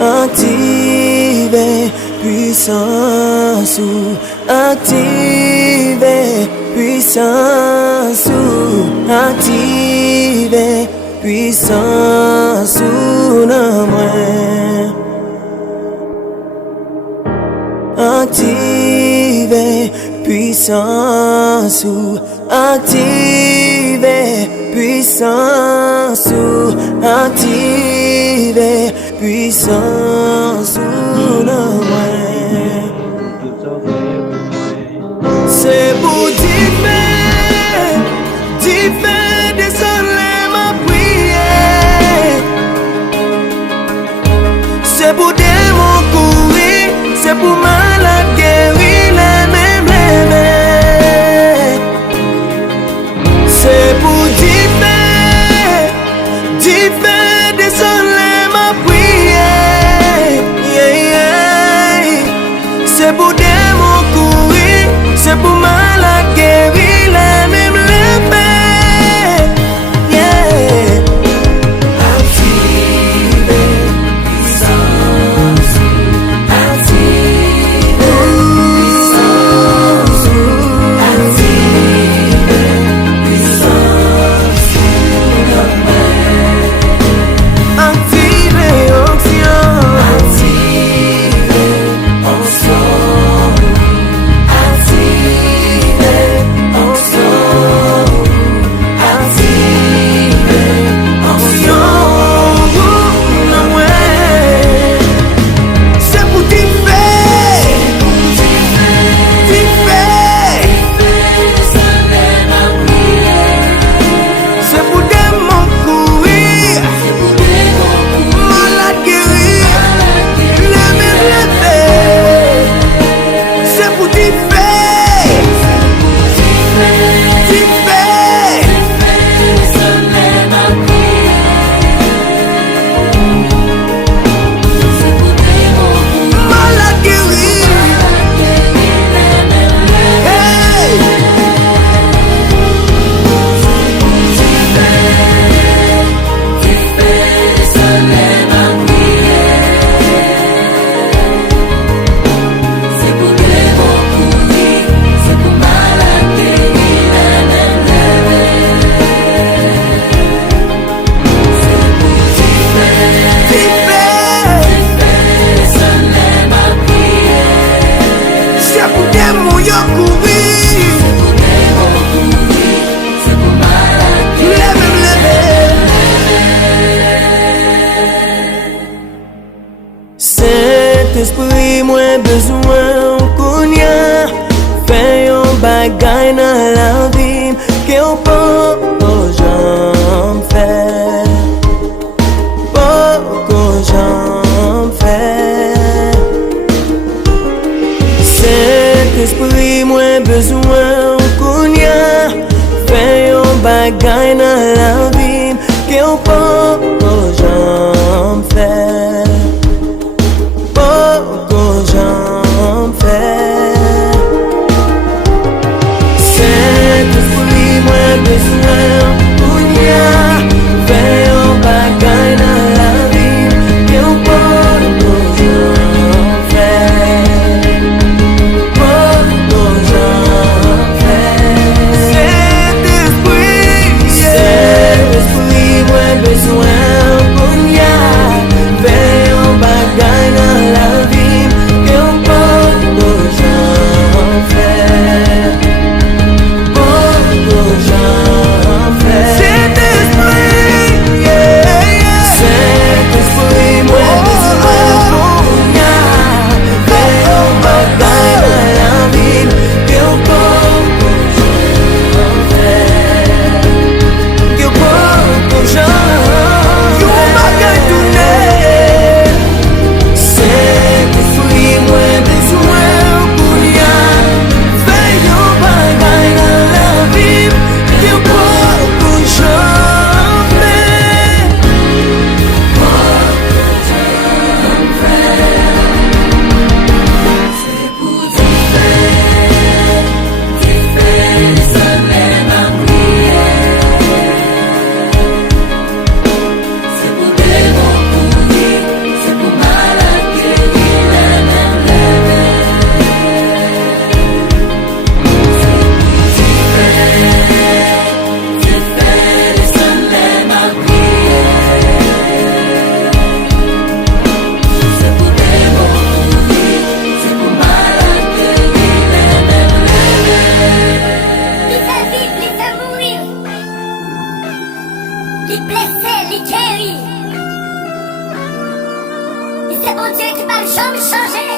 Active puissance ou active puissance ou active puissance ou na moi active puissance ou active puissance ou active puissance ou na moi c'est pour dife désolé ma prière c'est pour démon kouri c'est pour malade guéri les mêmes c'est pour dife désolé ma prière c'est pour démon kouri c'est pour malade guéri les mêmes Saint-Esprit, moi besoin qu'on y a. Fais un bagay dans la vie qu'on peut jamais faire. Qu'on jamais faire. Saint-Esprit, moi besoin qu'on y a. Fais un bagay dans la vie qu'on peut jamais faire. Qu'on j'en fais. Saint-Esprit, moi besoin pour y a. Fais un bagay dans la vie qu'on peut j'en fais. Qu'on j'en fais. Saint-Esprit, moi besoin pour y a. Fais un bagay dans la vie. J'en fais. les blessés, les geri. Et c'est bon Dieu qui va jamais changer.